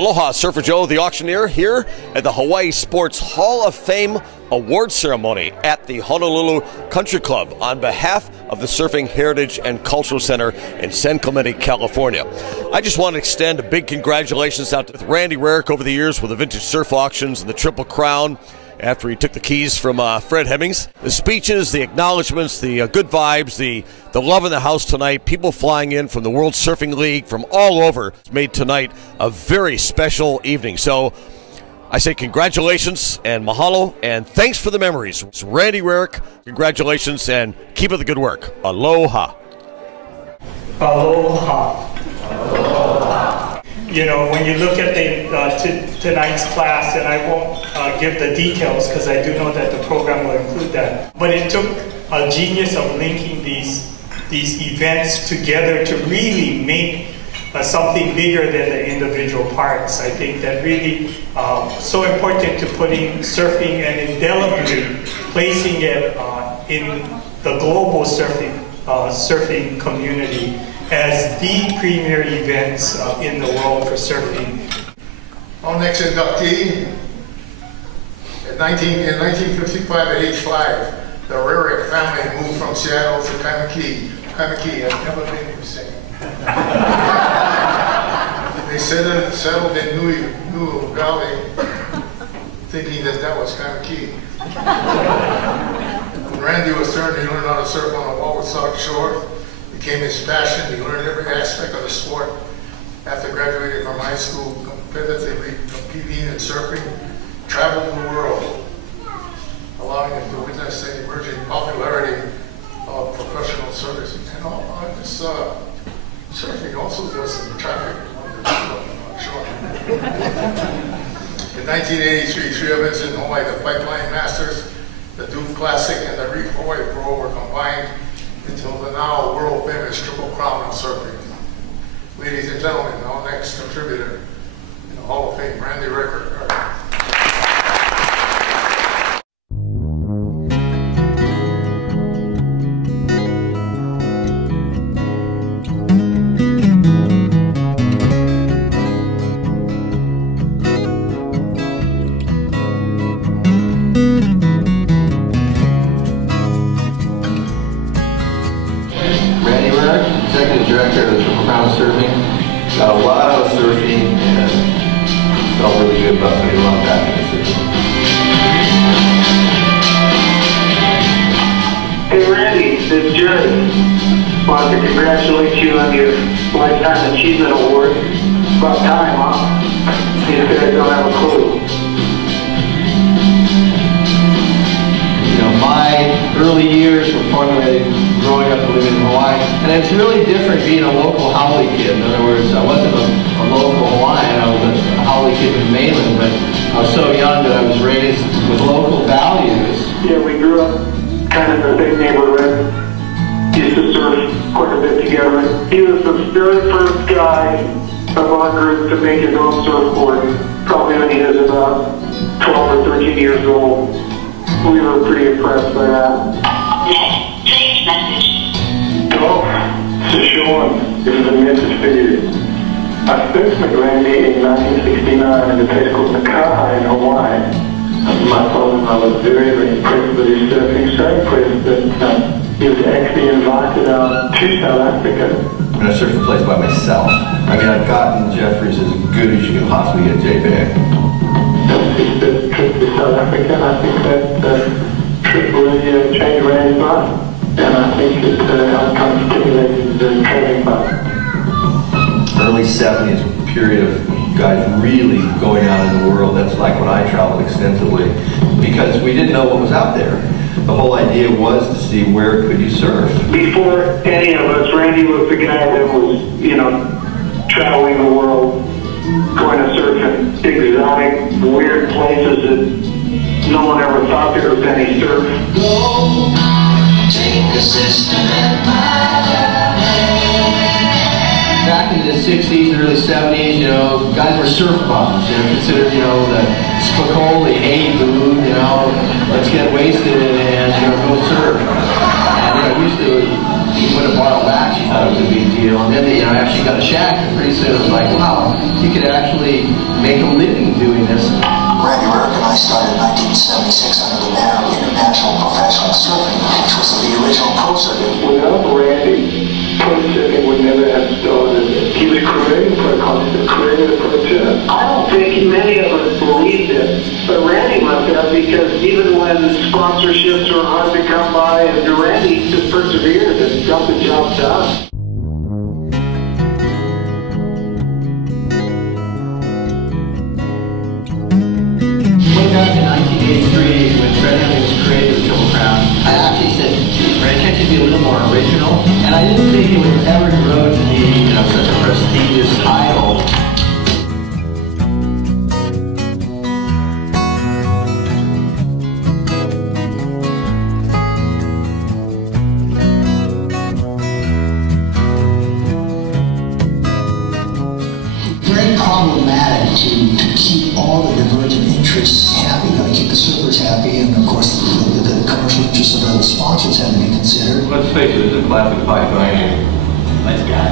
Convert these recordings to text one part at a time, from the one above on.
Aloha, Surfer Joe, the auctioneer, here at the Hawaii Sports Hall of Fame award ceremony at the Honolulu Country Club on behalf of the Surfing Heritage and Cultural Center in San Clemente, California. I just want to extend a big congratulations out to Randy Rarick over the years with the vintage surf auctions and the Triple Crown after he took the keys from Fred Hemmings. The speeches, the acknowledgments, the good vibes, the love in the house tonight, people flying in from the World Surfing League from all over. It's made tonight a very special evening. So I say congratulations and mahalo and thanks for the memories. It's Randy Rarick, congratulations and keep up the good work. Aloha. Aloha. You know, when you look at tonight's class, and I won't give the details because I do know that the program will include that, but it took a genius of linking these events together to really make something bigger than the individual parts. I think that really so important to putting surfing and indelibly placing it in the global surfing community as the premier events in the world for surfing. Our next inductee, in 1955 at age 5, the Rarick family moved from Seattle to Kaimaki. Kaimaki has never been the same. They settled in Nui Valley, thinking that was Kaimaki. When Randy was turned, he learned how to surf on the Walwood South Shore. Became his passion. He learned every aspect of the sport. After graduating from high school, competitively competing and surfing, traveled the world, allowing him to witness the emerging popularity of professional service. And all this surfing also does some traffic. Sure. In 1983, three events in Hawaii, the Pipeline Masters, the Duke Classic, and the Reef Hawaii Pro were combined until the now world-famous Triple Crown of surfing. Ladies and gentlemen, our next contributor in the Hall of Fame, Randy Rarick. Executive Director of the Triple Crown of Surfing. Got a lot out of surfing and felt really good about putting a lot back into surfing. Hey Randy, it's Jerry. Wanted to congratulate you on your Lifetime Achievement Award. About time, huh? These guys don't have a clue. You know, my early years were formulated growing up and living in Hawaii, and it's really different being a local Haole kid. In other words, I wasn't a local Hawaiian, I was a Haole kid from mainland, but I was so young that I was raised with local values. Yeah, we grew up kind of in the same neighborhood, used to surf quite a bit together. He was the very first guy of our group to make his own surfboard, probably when he was about 12 or 13 years old. We were pretty impressed by that. Change message. Hello, this is Sean. This is a message for you. I first met Randy in 1969 in the place called Nakaha in Hawaii. My father and I were very, very impressed with his surfing, so impressed that he was actually invited out to South Africa. I'm going to surf the place by myself. I mean, I've gotten Jeffries as good as you can possibly get JPEG. That was his first trip to South Africa, and I think that trip really changed Randy's life. And I think it kind of stimulated the training part. Early 70s, period of guys really going out in the world. That's like when I traveled extensively, because we didn't know what was out there. The whole idea was to see where could you surf. Before any of us, Randy was the guy that was, you know, traveling the world, going to surf in exotic, weird places that no one ever thought there was any surf. Take the system and Back in the 60s and early 70s, you know, guys were surf bums, you know, considered, you know, the Spicoli, hey dude, you know, let's get wasted and, you know, go surf. And, used to, you put a bottle back, she thought it was a big deal. And then, you know, actually got a shack, and pretty soon it was like, wow, you could actually make a living doing this. Randy Rarick and I started in 1976 under the banner of International Professional Surfing, which was the original pro circuit. Without Randy, pro surfing would never have started. He was creating pro concept, creating a pro surf. I don't think many of us believed it, but Randy must have, because even when sponsorships were hard to come by, and Randy just persevered and got the job done. Back in 1983, when Fred Henley was created with Triple Crown, I actually said, Fred, can't you be a little more original? And I didn't think it would ever grow to be, such a prestigious title. Very problematic to keep all the divergent interests happy. Got to keep the surfers happy, and of course the commercial interests of the sponsors have to be considered. Let's face it, it's a classic fight going in. Nice guy.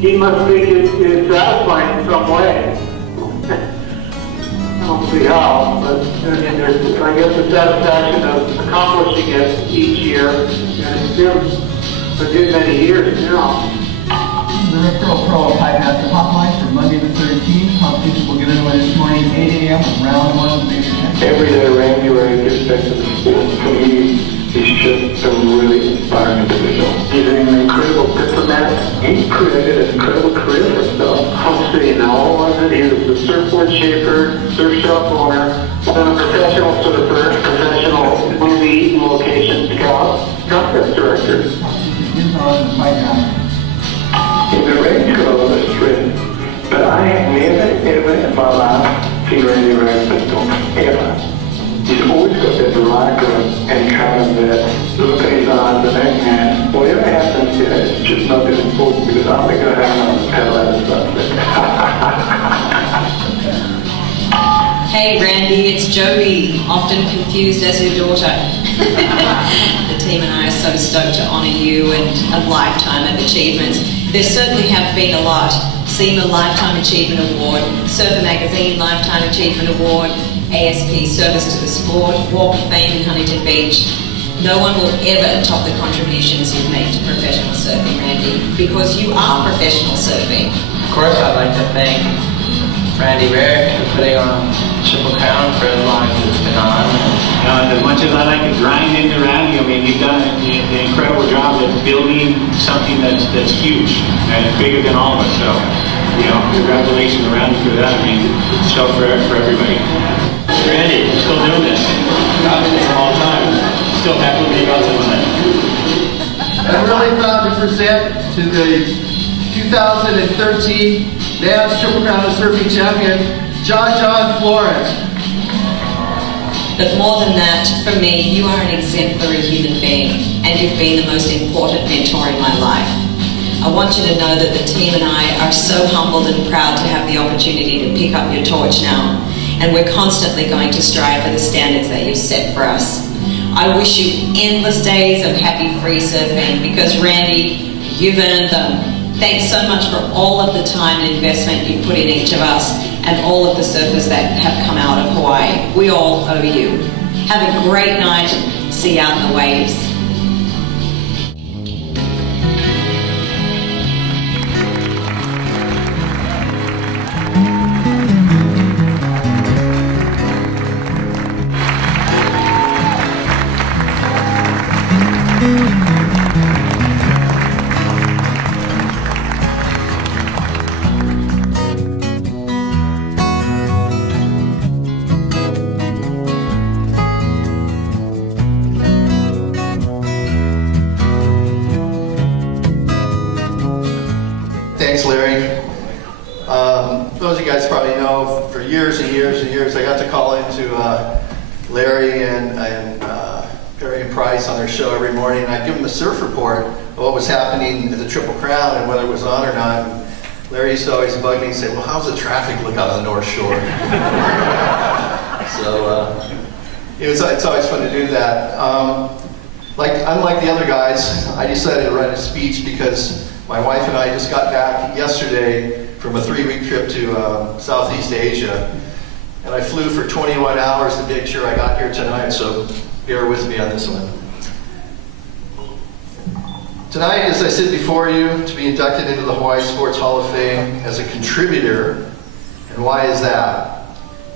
He must think it's satisfying in some way. I don't see how, but there's, I guess, the satisfaction of accomplishing it each year, and it's been for a good many years now. The Rip Curl Pro Pipe-Master Hotline for Monday the 13th. Competition will get underway this morning at 8 a.m. with round 1 of the major event. Every day Randy Rarick gets back to the sport. For me, he's just a really inspiring individual. He's an incredible diplomat. He created an incredible career for himself. Obviously, in all of it, he was the surfboard shaper, surf shop owner, then a professional surfer, professional movie location scout, contest director. Competition is on the Pipe-Master. He's a Randy Rarick friend, but I have never, ever in my life seen Randy Rarick ever. He's always got that variety and kind of that look in his eyes and that man. Whatever happens here, it's just not that important, because I'm going to hang on the pedal at the sunset. Hey Randy, it's Jody, often confused as your daughter. The team and I are so stoked to honour you and a lifetime of achievements. There certainly have been a lot. SEMA Lifetime Achievement Award, Surfer Magazine Lifetime Achievement Award, ASP Service to the Sport, Walk of Fame in Huntington Beach. No one will ever top the contributions you've made to professional surfing, Randy, because you are professional surfing. Of course, I'd like to thank Randy Rarick for putting on Triple Crown for as long as it's been on. As much as I like to grind into Randy, I mean, you've done an incredible job at building something that's huge and bigger than all of us. So, congratulations to Randy for that. I mean, it's a show for everybody. Randy, you're still doing this. I've been for a long time. Still happy with you guys tonight. I'm really proud to present to the 2013 NAMS Triple Crown Surfing Champion, John Flores. But more than that, for me, you are an exemplary human being, and you've been the most important mentor in my life. I want you to know that the team and I are so humbled and proud to have the opportunity to pick up your torch now, and we're constantly going to strive for the standards that you've set for us. I wish you endless days of happy free surfing, because Randy, you've earned them. Thanks so much for all of the time and investment you've put in each of us and all of the surfers that have come out of Hawaii. We all owe you. Have a great night. See you out in the waves. Thanks, Larry. Those of you guys probably know, for years and years and years, I got to call into Larry and Perry and Price on their show every morning, and I'd give them a surf report of what was happening at the Triple Crown and whether it was on or not. And Larry used to always bug me and say, well, how's the traffic look out on the North Shore? So it's always fun to do that. Unlike the other guys, I decided to write a speech because my wife and I just got back yesterday from a 3-week trip to Southeast Asia. And I flew for 21 hours to make sure I got here tonight, so bear with me on this one. Tonight, as I sit before you to be inducted into the Hawaii Sports Hall of Fame as a contributor, and why is that?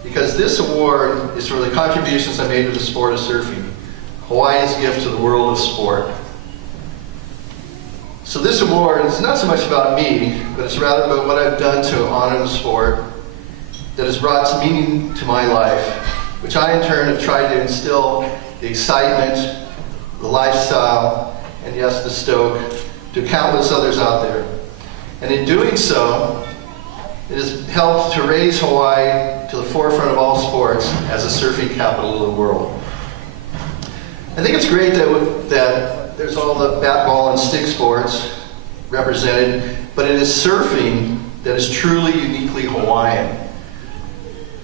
Because this award is for the contributions I made to the sport of surfing, Hawaii's gift to the world of sport. So this award is not so much about me, but it's rather about what I've done to honor the sport that has brought meaning to my life, which I in turn have tried to instill the excitement, the lifestyle, and yes, the stoke to countless others out there. And in doing so, it has helped to raise Hawaii to the forefront of all sports as a surfing capital of the world. I think it's great that there's all the bat, ball, and stick sports represented, but it is surfing that is truly uniquely Hawaiian.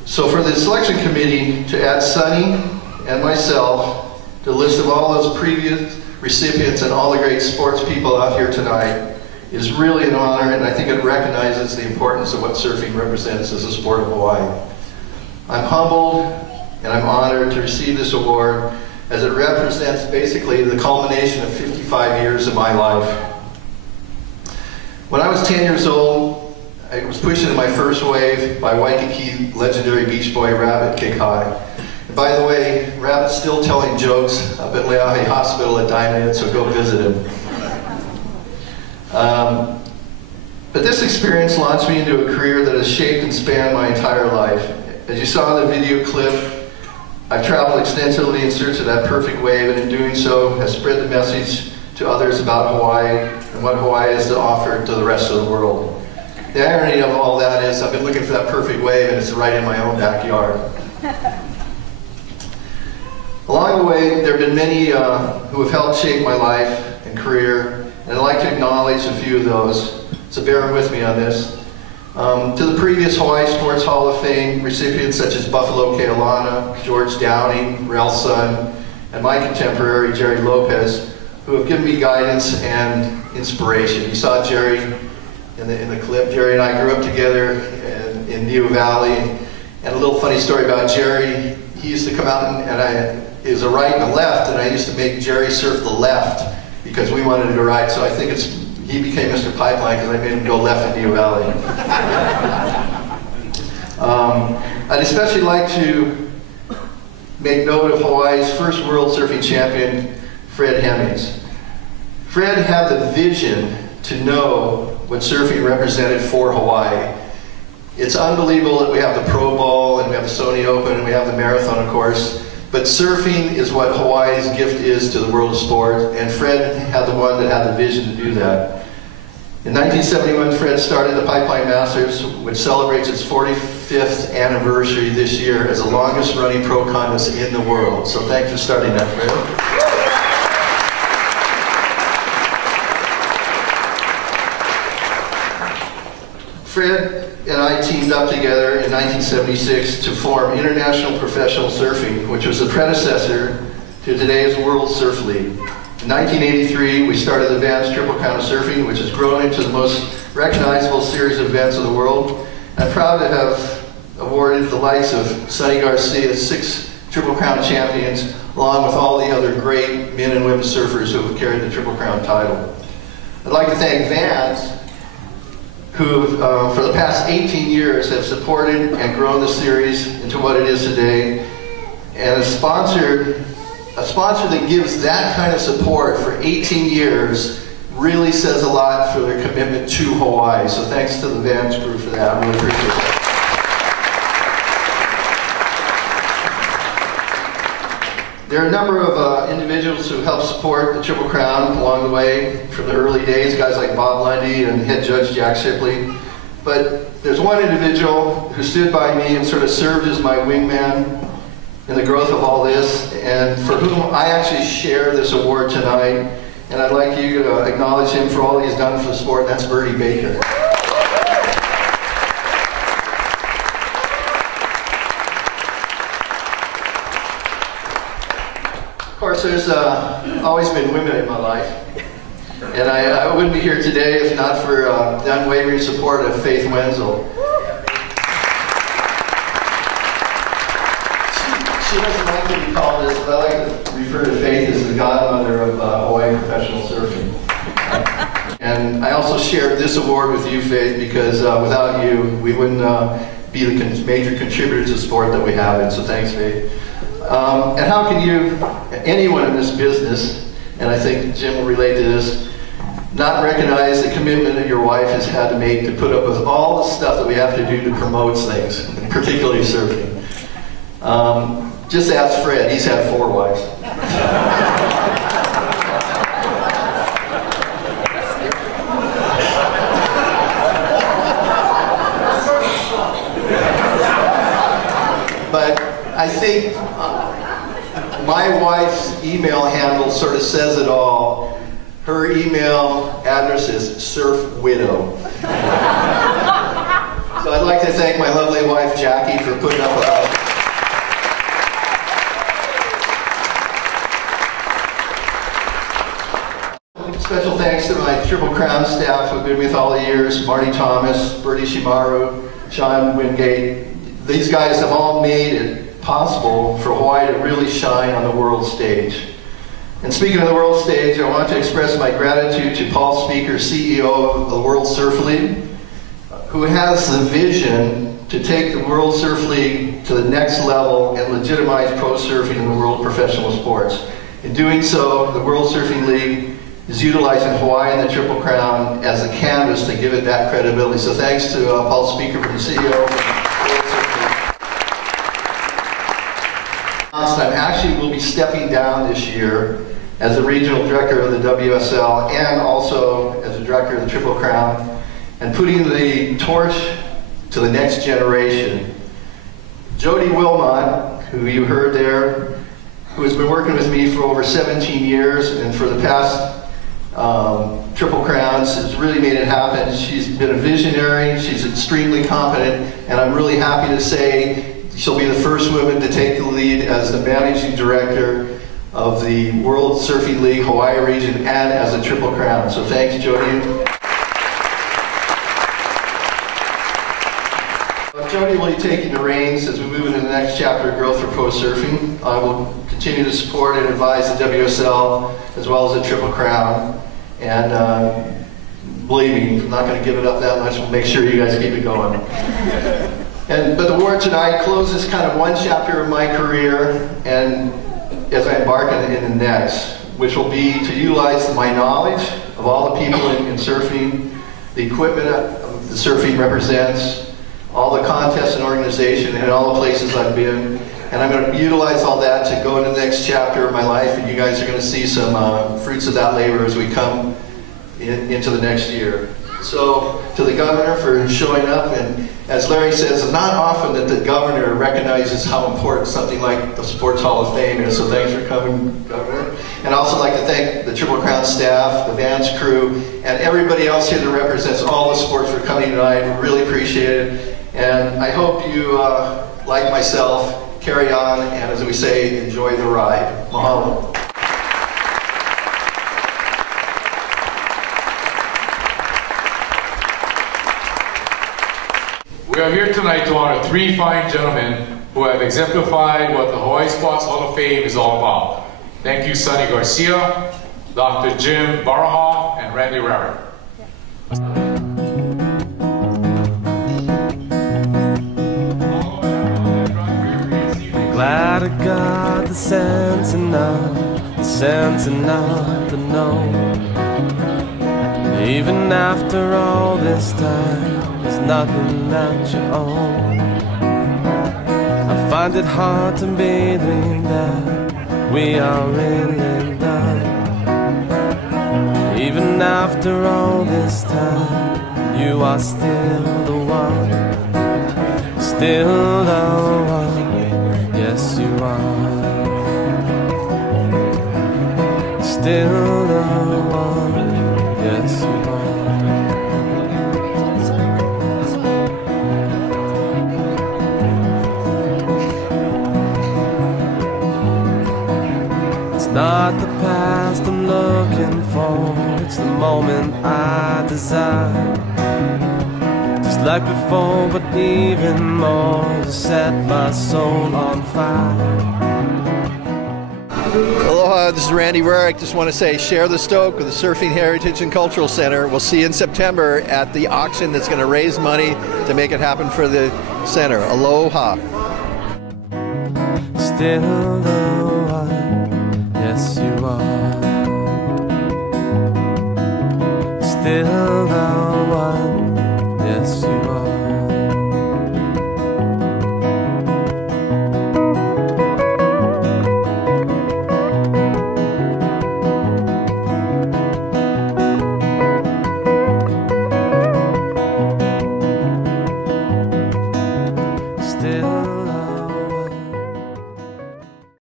So for the selection committee to add Sonny and myself to the list of all those previous recipients and all the great sports people out here tonight is really an honor, and I think it recognizes the importance of what surfing represents as a sport of Hawaii. I'm humbled and I'm honored to receive this award as it represents basically the culmination of 55 years of my life. When I was 10 years old, I was pushed into my first wave by Waikiki legendary beach boy Rabbit Kick High. And by the way, Rabbit's still telling jokes up at Leahi Hospital at Diamond, so go visit him. But this experience launched me into a career that has shaped and spanned my entire life. As you saw in the video clip, I've traveled extensively in search of that perfect wave, and in doing so, have spread the message to others about Hawaii and what Hawaii has to offer to the rest of the world. The irony of all that is I've been looking for that perfect wave, and it's right in my own backyard. Along the way, there have been many who have helped shape my life and career, and I'd like to acknowledge a few of those, so bear with me on this. To the previous Hawaii Sports Hall of Fame recipients such as Buffalo Kealana, George Downing, Rel Sun, and my contemporary Jerry Lopez, who have given me guidance and inspiration. You saw Jerry in the clip. Jerry and I grew up together in Niu Valley, and a little funny story about Jerry, he used to come out and it was a right and a left, and I used to make Jerry surf the left because we wanted to go right, so I think he became Mr. Pipeline because I made him go left in Niu Valley. I'd especially like to make note of Hawaii's first world surfing champion, Fred Hemmings. Fred had the vision to know what surfing represented for Hawaii. It's unbelievable that we have the Pro Bowl and we have the Sony Open and we have the marathon, of course, but surfing is what Hawaii's gift is to the world of sport, and Fred had the one that had the vision to do that. In 1971, Fred started the Pipeline Masters, which celebrates its 45th anniversary this year as the longest running pro contest in the world. So thanks for starting that, Fred. Fred and I teamed up together in 1976 to form International Professional Surfing, which was the predecessor to today's World Surf League. In 1983, we started the Vans Triple Crown of Surfing, which has grown into the most recognizable series of events in the world. I'm proud to have awarded the likes of Sonny Garcia 6 Triple Crown champions, along with all the other great men and women surfers who have carried the Triple Crown title. I'd like to thank Vans, who for the past 18 years have supported and grown the series into what it is today, and a sponsor that gives that kind of support for 18 years really says a lot for their commitment to Hawaii. So thanks to the Vans crew for that. I really appreciate that. There are a number of individuals who helped support the Triple Crown along the way from the early days, guys like Bob Lundy and head judge Jack Shipley. But there's one individual who stood by me and sort of served as my wingman in the growth of all this, and for whom I actually share this award tonight. And I'd like you to acknowledge him for all he's done for the sport, and that's Bertie Baker. Of course, there's always been women in my life. And I wouldn't be here today if not for the unwavering support of Faith Wenzel. She doesn't like to be called this, but I like to refer to Faith as the godmother of Hawaii professional surfing. And I also shared this award with you, Faith, because without you, we wouldn't be the major contributors to sport that we have. And so thanks, Faith. And how can you, anyone in this business, and I think Jim will relate to this, not recognize the commitment that your wife has had to make to put up with all the stuff that we have to do to promote things, particularly surfing. Just ask Fred, he's had 4 wives. But I think my wife's email handle sort of says it all. Her email address is surfwidow. So I'd like to thank my lovely wife Jackie for putting up with us. Special thanks to my Triple Crown staff who've been with all the years, Marty Thomas, Bertie Shimaru, Sean Wingate. These guys have all made it possible for Hawaii to really shine on the world stage. And speaking of the world stage, I want to express my gratitude to Paul Speaker, CEO of the World Surf League, who has the vision to take the World Surf League to the next level and legitimize pro surfing in the world of professional sports. In doing so, the World Surfing League is utilizing Hawaii and the Triple Crown as a canvas to give it that credibility. So thanks to Paul Speaker, from the CEO. I actually will be stepping down this year as the regional director of the WSL and also as the director of the Triple Crown, and putting the torch to the next generation. Jody Wilmot, who you heard there, who has been working with me for over 17 years and for the past Triple Crowns, has really made it happen. She's been a visionary, she's extremely competent, and I'm really happy to say she'll be the first woman to take the lead as the managing director of the World Surfing League Hawaii region and as a Triple Crown. So thanks, Jody. Jody will be taking the reins as we move into the next chapter of growth for pro surfing. I will continue to support and advise the WSL as well as the Triple Crown. And believe me, I'm not going to give it up that much. We'll make sure you guys keep it going. But the award tonight closes kind of one chapter of my career, and as I embark on in the next, which will be to utilize my knowledge of all the people in surfing, the equipment the surfing represents, all the contests and organization, and all the places I've been. And I'm going to utilize all that to go into the next chapter of my life, and you guys are going to see some fruits of that labor as we come into the next year. So, to the governor for showing up, and as Larry says, it's not often that the governor recognizes how important something like the Sports Hall of Fame is, so thanks for coming, Governor. And I'd also like to thank the Triple Crown staff, the Vans crew, and everybody else here that represents all the sports for coming tonight. We really appreciate it, and I hope you, like myself, carry on, and as we say, enjoy the ride. Mahalo. We are here tonight to honor 3 fine gentlemen who have exemplified what the Hawaii Sports Hall of Fame is all about. Thank you, Sonny Garcia, Dr. Jim Barahal, and Randy Rarick. Glad I got the sense enough to know. Even after all this time, there's nothing that you own. I find it hard to believe that we are really done. Even after all this time, you are still the one. Still the one. Yes, you are. Still the one. Yes, you are. not the past I'm looking for, it's the moment I desire. Just like before, but even more, to set my soul on fire. Aloha, this is Randy Rarick. Just want to say, share the stoke with the Surfing Heritage and Cultural Center. We'll see you in September at the auction that's going to raise money to make it happen for the center. Aloha. Still the one, yes you are. Still the